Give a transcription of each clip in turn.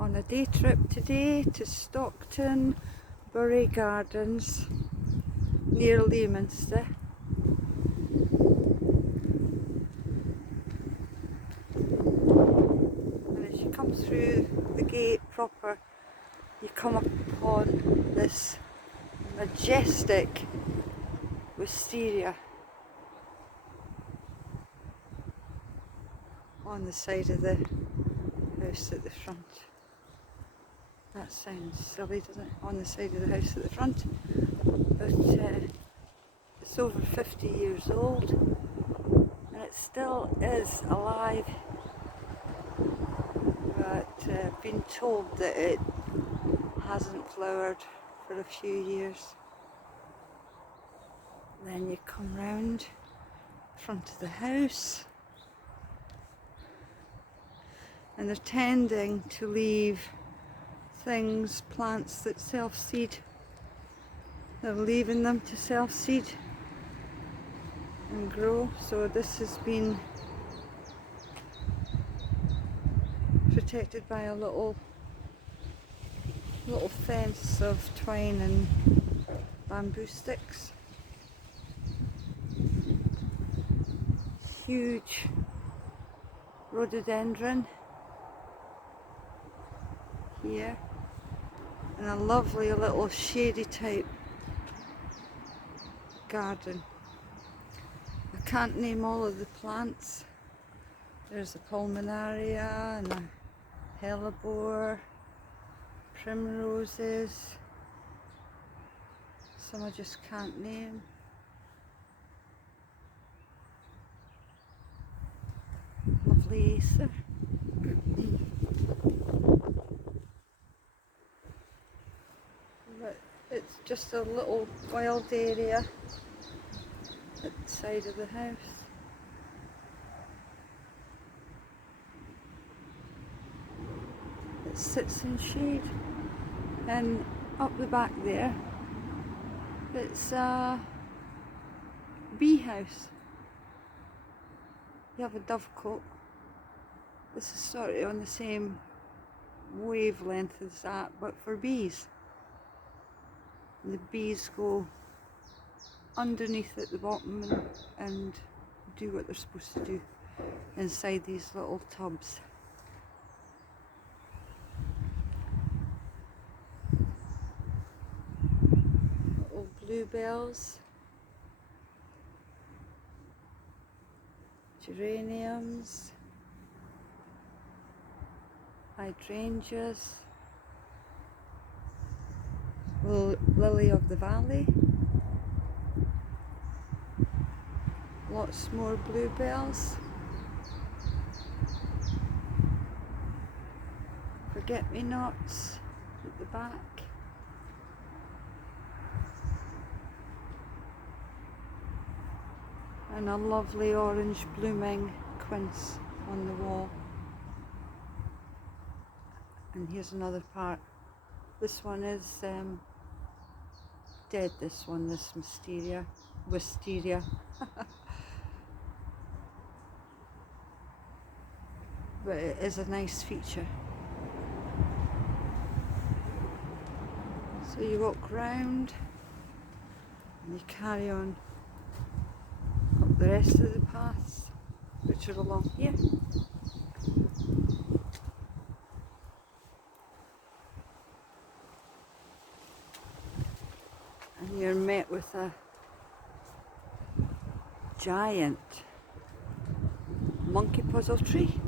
on a day trip today to Stockton Bury Gardens near Leominster. And as you come through the gate proper, you come upon this majestic wisteria on the side of the house at the front. That sounds silly, doesn't it? On the side of the house at the front. But it's over 50 years old and it still is alive. But I've been told that it hasn't flowered for a few years. Then you come round the front of the house and they're tending to leave things, plants that self-seed. They're leaving them to self-seed and grow. So this has been protected by a little fence of twine and bamboo sticks. Huge rhododendron here, and a lovely little shady type garden. I can't name all of the plants. There's a pulmonaria and a hellebore, primroses, some I just can't name. Lovely acer. But it's just a little wild area at the side of the house. It sits in shade, and up the back there it's a bee house. You have a dovecote. This is sort of on the same wavelength as that, but for bees. And the bees go underneath at the bottom and do what they're supposed to do inside these little tubs. Little bluebells, geraniums, hydrangeas, lily of the valley, lots more bluebells, forget-me-nots at the back, and a lovely orange blooming quince on the wall. And here's another part. This one is dead, this wisteria. But it is a nice feature. So you walk round and you carry on up the rest of the paths, which are along here. And you're met with a giant monkey puzzle tree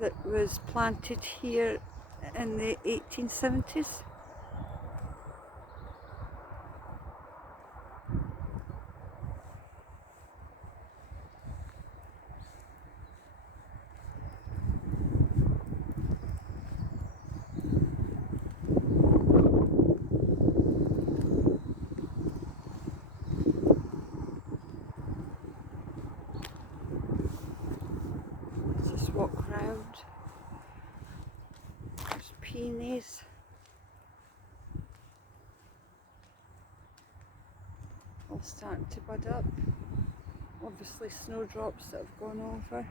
that was planted here in the 1870s. Just walk round. There's peonies. All starting to bud up. Obviously snowdrops that have gone over.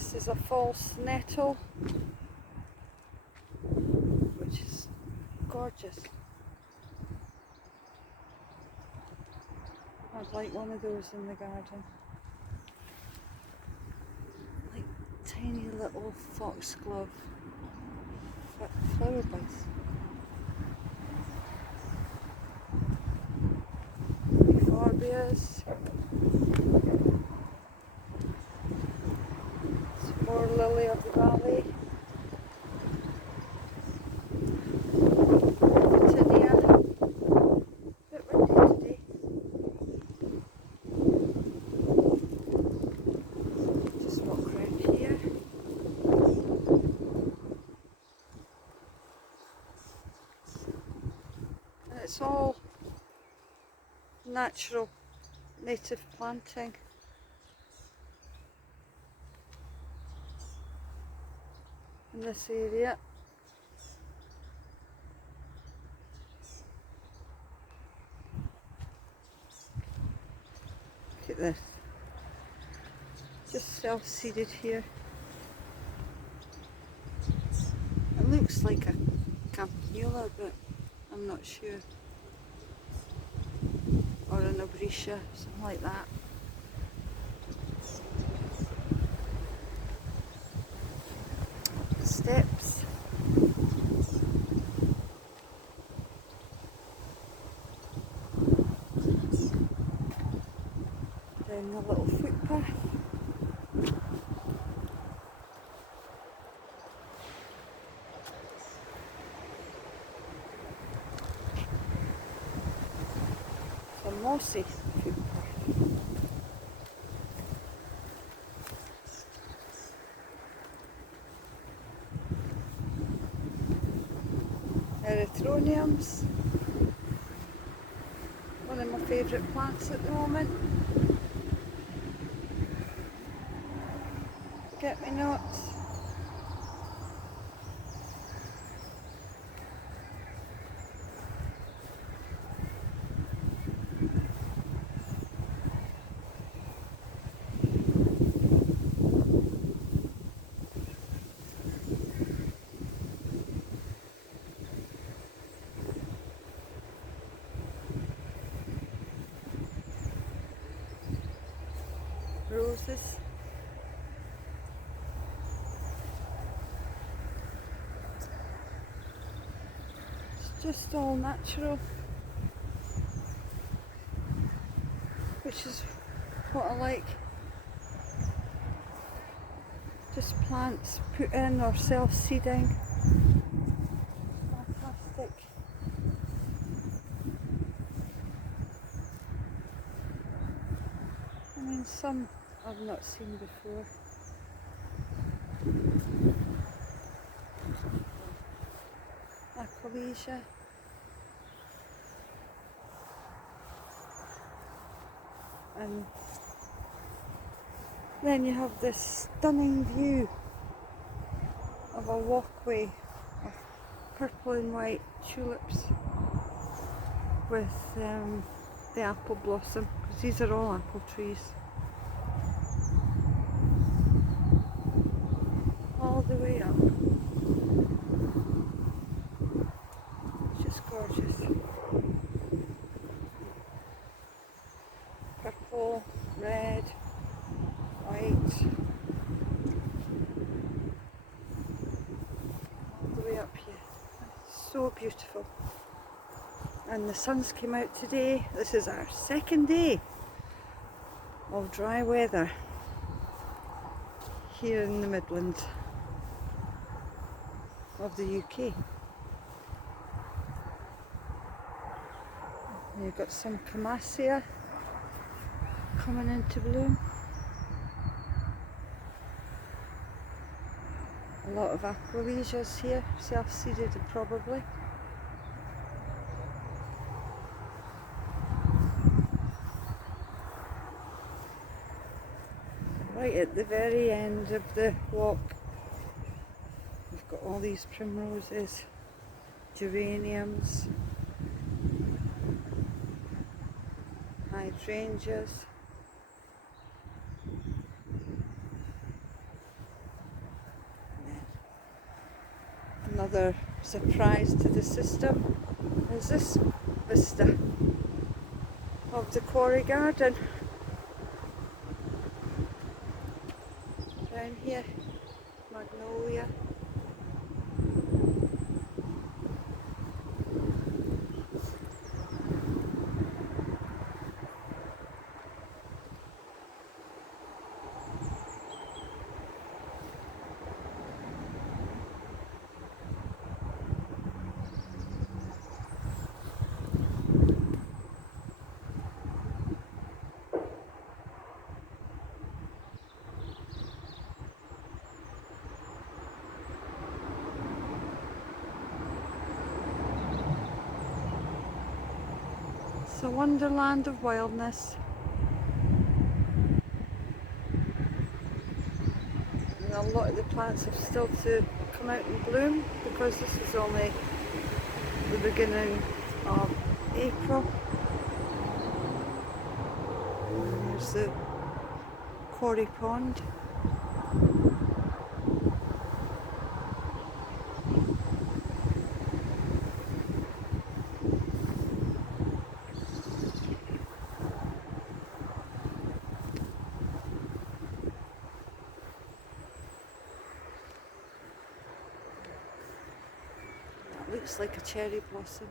This is a false nettle, which is gorgeous. I'd like one of those in the garden. Like tiny little foxglove flower buds. Euphorbias. Some more lily of the valley. It's all natural, native planting. In this area. Look at this. Just self-seeded here. It looks like a campanula, but I'm not sure. Or an abretia, something like that. Steps. Down the little footpath. A mossy footpath. Erythroniums, one of my favourite plants at the moment. Get me nuts. Roses. It's just all natural, which is what I like. Just plants put in or self-seeding. Fantastic. I mean, some I've not seen before. Aqualesia. And then you have this stunning view of a walkway of purple and white tulips with the apple blossom, because these are all apple trees. All the way up. Just gorgeous. Purple, red, white. All the way up here. It's so beautiful. And the sun's came out today. This is our second day of dry weather here in the Midlands of the UK. You've got some Camassia coming into bloom. A lot of Aqualesias here, self-seeded probably. Right at the very end of the walk, we've got all these primroses, geraniums, hydrangeas, Another surprise to the system is this vista of the quarry garden. Down here, magnolia. It's a wonderland of wildness. And a lot of the plants have still to come out and bloom because this is only the beginning of April. And there's the quarry pond. Looks like a cherry blossom.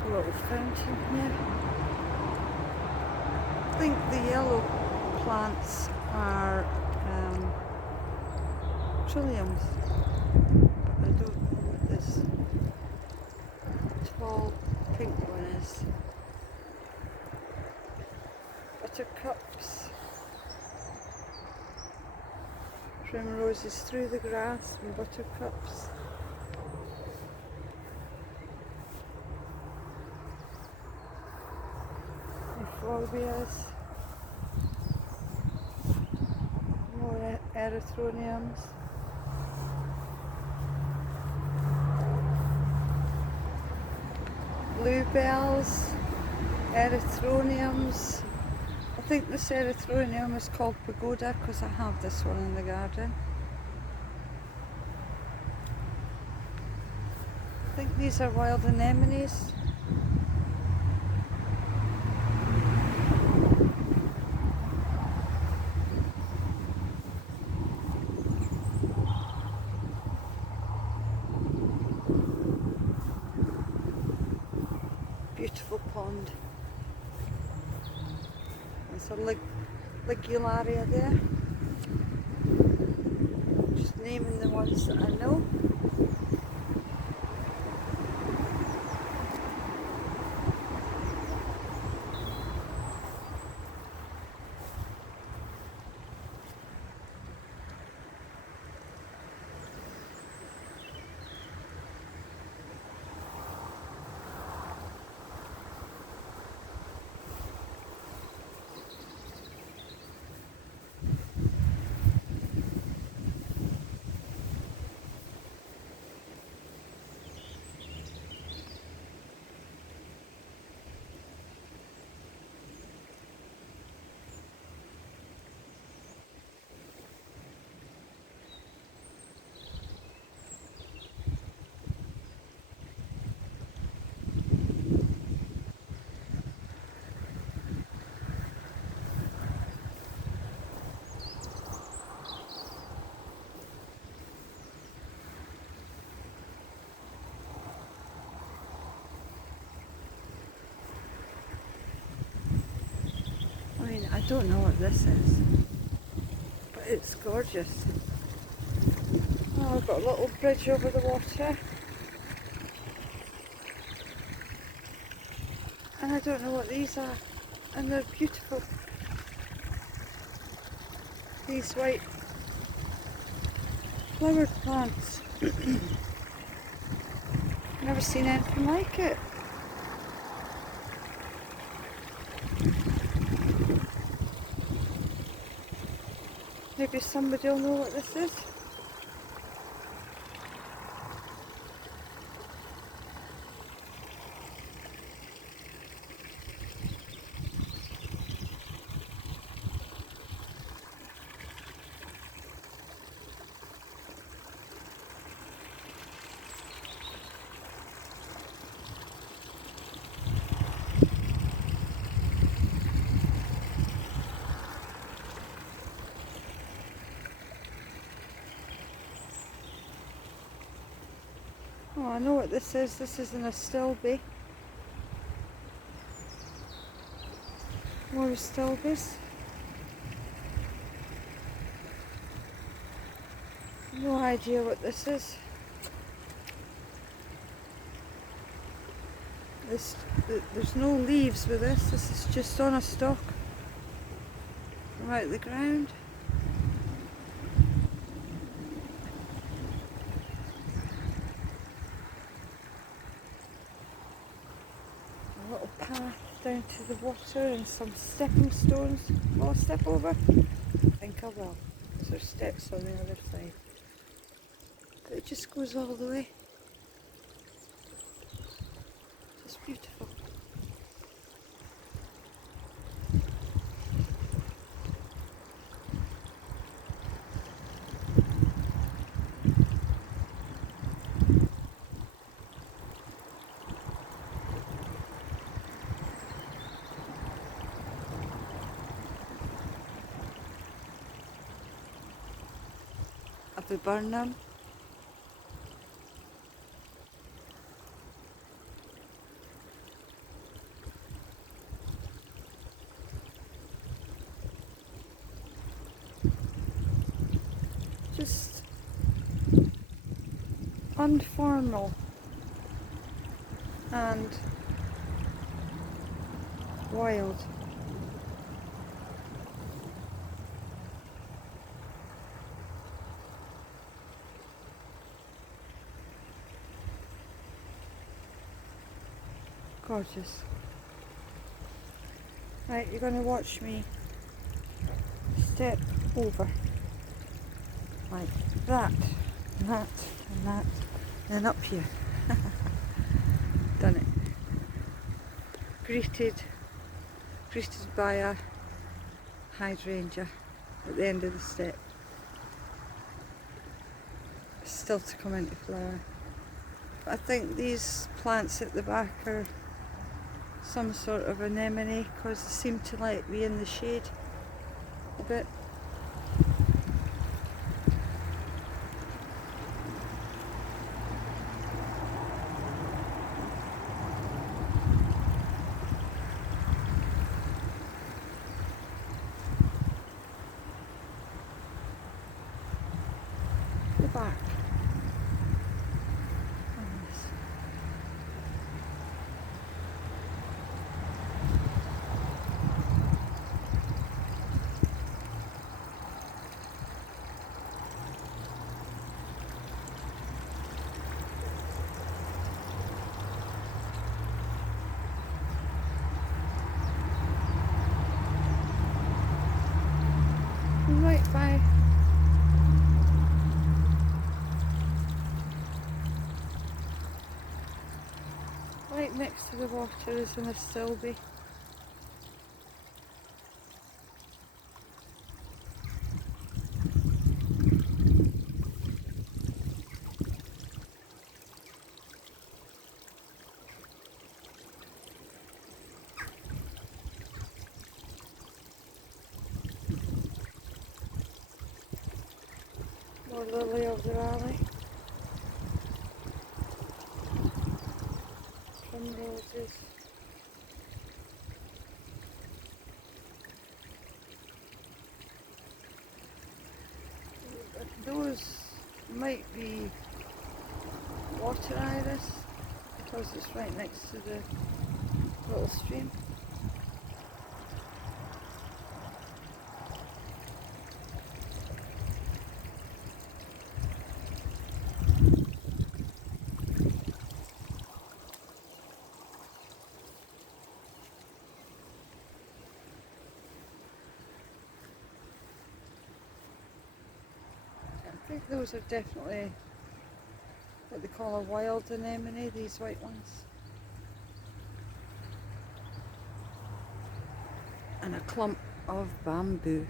A little fountain here. I think the yellow plants are trilliums. I don't know what this tall pink one is. Buttercups. Primroses through the grass and buttercups. Euphorbias. More erythroniums. Bluebells, erythroniums. I think this erythronium is called pagoda because I have this one in the garden. I think these are wild anemones. Beautiful pond. There's a ligularia there. Just naming the ones that I know. I don't know what this is, but it's gorgeous. Oh, I've got a little bridge over the water. And I don't know what these are. And they're beautiful. These white flowered plants. Never seen anything like it. Maybe somebody will know what this is. Oh, I know what this is. This is an astilbe. More astilbes. No idea what this is. There's no leaves with this. This is just on a stalk from out the ground. A little path down to the water and some stepping stones. Will I step over? I think I will. There's steps on the other side. But it just goes all the way. It's beautiful. Have we burned them? Just informal and wild. Gorgeous. Right, you're going to watch me step over like that, and that, and that, and then up here. Done it. Greeted by a hydrangea at the end of the step. Still to come into flower. But I think these plants at the back are some sort of anemone because they seem to like be in the shade a bit. The back. Right by. Right next to the water is an astilbe. More lily of the valley. Primroses. Those might be water iris because it's right next to the little stream. I think those are definitely what they call a wild anemone, these white ones. And a clump of bamboo.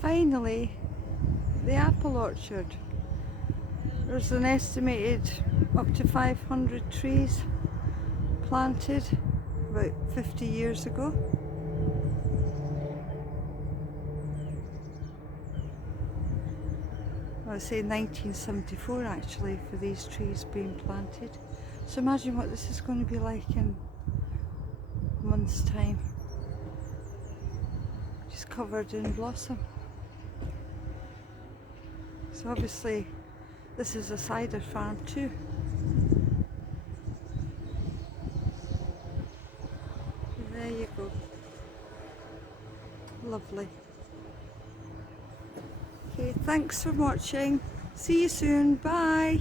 Finally, the apple orchard. There's an estimated up to 500 trees planted about 50 years ago. I would say 1974 actually for these trees being planted. So imagine what this is going to be like in a month's time. Just covered in blossom. So obviously this is a cider farm too. There you go. Lovely. Okay, thanks for watching. See you soon. Bye.